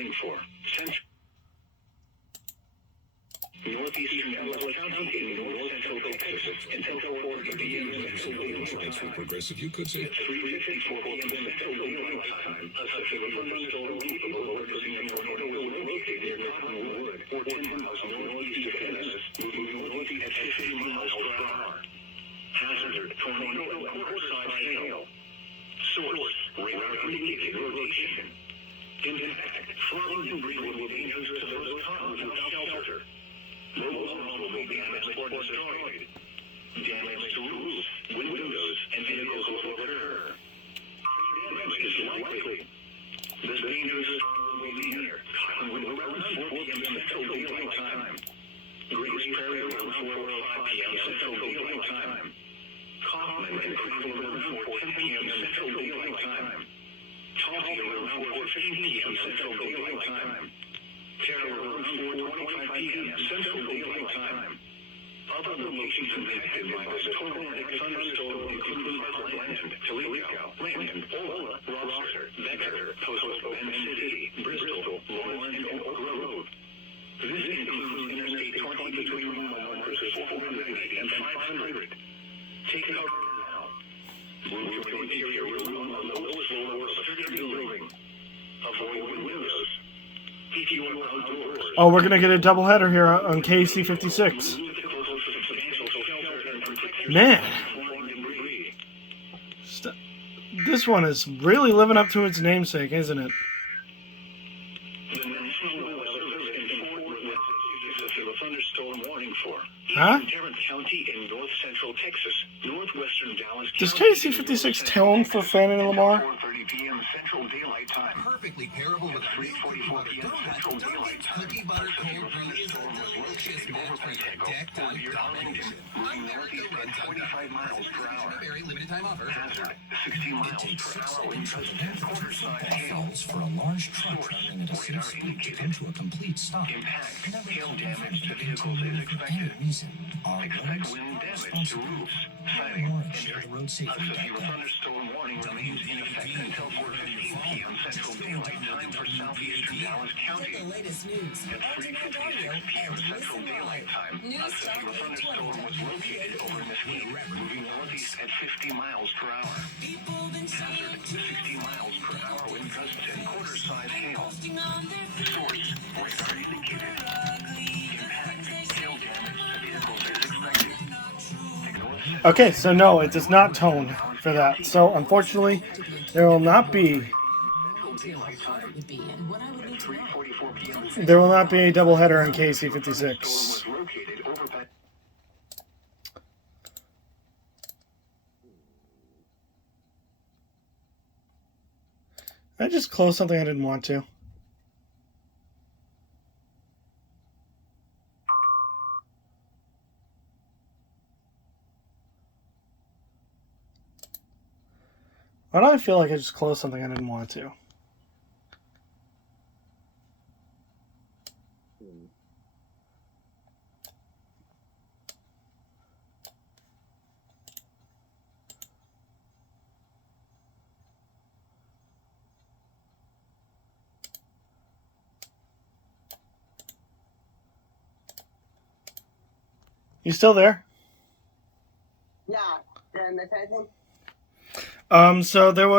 warning for. Northeastern Dallas County in north central Texas until 4:40 p.m. For Progressive, you could say At 3:54 p.m. Central Daylight Time, a severe thunderstorm was located near Cottonwood, 14 miles northeast of Kansas, moving northeast at 50 miles per hour. Hazard: tornado and quarter-size hail. Source: radar indicated rotation. Impact: flooding debris will be dangerous to those caught without shelter. Mobile homes will be damaged or destroyed. Damage to roofs, windows, and vehicles will occur. Damage is likely. This dangerous storm will be near Cottonwood around 4 p.m. Central Daylight Time. Grace Prairie around 4:05 p.m. Central Daylight Time. Kaufman and Cleveland around 4:10 p.m. Central Daylight Time. Talking around 4:15 p.m. Central Daylight Time. Terror around 4:25 p.m. Central Daylight Time. Other locations impacted by this tornadic thunderstorm include Heartland, Toledo, Landon, Ola, Rochester, Becker, Post Bend City, Bristol, Lawrence, and Oak Grove. This includes Interstate 20 between miles 480 and 500. Take cover now. Move to interior room on the lowest floor of a stricter building. Avoid windows. If you are outdoors. Oh, we're going to get a doubleheader here on KC56. Man. This one is really living up to its namesake, isn't it? The National Weather Service informed Massachusetts of a thunderstorm warning for Huh? Tarrant County in north central Texas, northwestern Dallas Does County. KC56 tone for Fannin and Lamar? 4:30 p.m. Central Daylight Time. Perfectly pairable with 3:44 p.m. Central Daylight Time. cookie butter cold brew is a delicious match for your decked out domination. America runs on 25 miles per hour. very limited time offer. Hazard: 60 miles per hour wind gusts and quarter-size hail. Falls for a large truck traveling at a safe speed to come to a complete stop. Impact: Never hail come damage to from vehicles is for any expected. reason. Our Expect roads wind are damage to responsible. roofs, siding, More and share the dirt. road A safely. severe thunderstorm warning remains in effect until 4:15 p.m. Central Daylight Time for southeastern Dallas County. The latest news. At 3:56 p.m. Central Daylight Time, a severe thunderstorm was located over Mesquite, moving northeast at 50 miles per hour. Hazard: 60 miles per hour wind gusts and quarter-size hail. Source: radar indicated. Impact: hail damage to vehicles is expected. Okay, so no, it does not tone for that. So unfortunately, there will not be Would be and what I would need to know. 3:44 p.m. there will not be a doubleheader on KC56. was located over by I just closed something I didn't want to. Why do I feel like I just closed something I didn't want to? You still there? Yeah. Did I miss anything? So there was